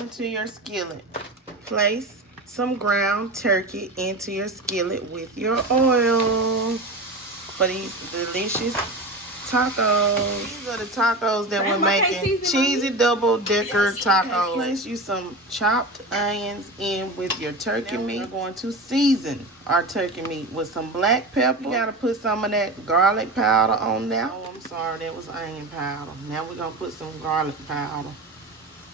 Into your skillet. Place some ground turkey into your skillet with your oil for these delicious tacos. These are the tacos that we're making. Cheesy double decker tacos. Place you some chopped onions in with your turkey meat. We're going to season our turkey meat with some black pepper. You gotta put some of that garlic powder on there. Oh, I'm sorry, that was onion powder. Now we're gonna put some garlic powder.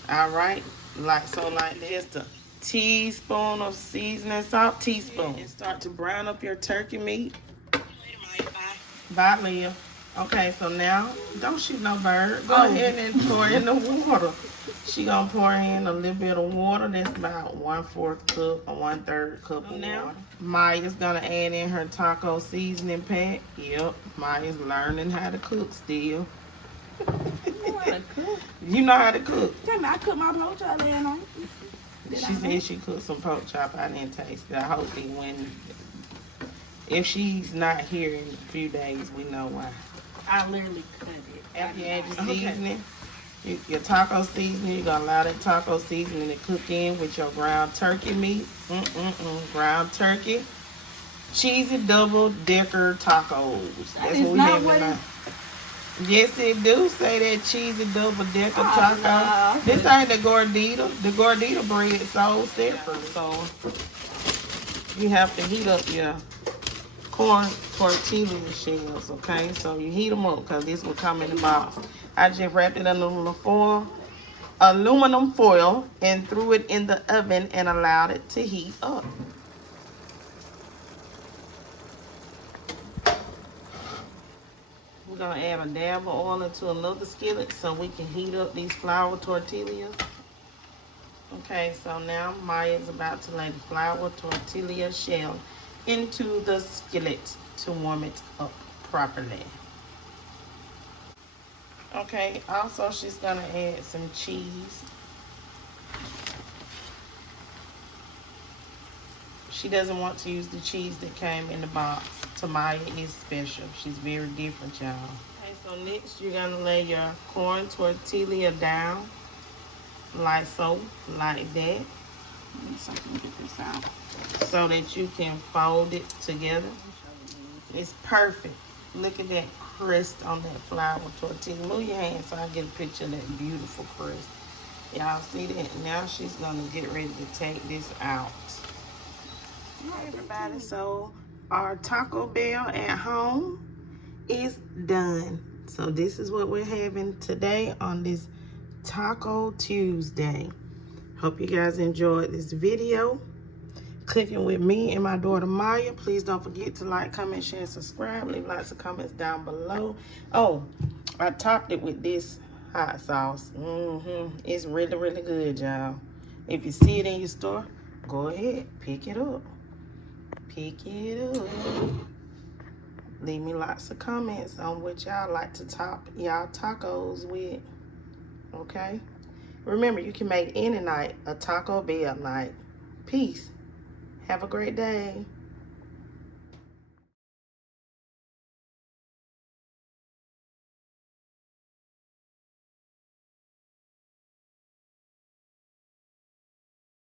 All right, like that. Just a teaspoon of seasoning salt, teaspoon. And start to brown up your turkey meat. Bye, Leah. Okay, so now, don't shoot no bird. Go ahead and pour in the water. She gonna pour in a little bit of water. That's about 1/4 cup or 1/3 cup of water. Maya's gonna add in her taco seasoning pack. Yep, Maya's learning how to cook still. You know how to cook. Tell me, I cooked my pork chop last night. She said she cooked some pork chop. I didn't taste it. I hope that if she's not here in a few days, we know why. I literally cut it. After you add your seasoning, your taco seasoning, you're going to allow that taco seasoning to cook in with your ground turkey meat. Ground turkey. Cheesy double decker tacos. That's what we have in mind. Yes, it do say that cheesy double decker taco. No. This ain't the gordita. The gordita bread sold separately. So you have to heat up your corn tortilla shells, okay? So you heat them up because this will come in the box. I just wrapped it in aluminum foil and threw it in the oven and allowed it to heat up. We're gonna add a dab of oil into another skillet so we can heat up these flour tortillas. Okay, so now Maya's about to lay the flour tortilla shell into the skillet to warm it up properly. Okay, also she's gonna add some cheese. She doesn't want to use the cheese that came in the box. Tamaya is special. She's very different, y'all. Okay, so next you're gonna lay your corn tortilla down like so, like that. So I can get this out. So that you can fold it together. It's perfect. Look at that crust on that flour tortilla. Move your hand so I get a picture of that beautiful crust. Y'all see that? Now she's gonna get ready to take this out. Hey everybody, so our Taco Bell at home is done. So this is what we're having today on this Taco Tuesday. Hope you guys enjoyed this video. Cooking with me and my daughter Maya. Please don't forget to like, comment, share, and subscribe. Leave lots of comments down below. Oh, I topped it with this hot sauce. It's really, really good, y'all. If you see it in your store, go ahead, pick it up. Pick it up. Leave me lots of comments on what y'all like to top y'all tacos with. Okay? Remember, you can make any night a Taco Bell night. Peace. Have a great day.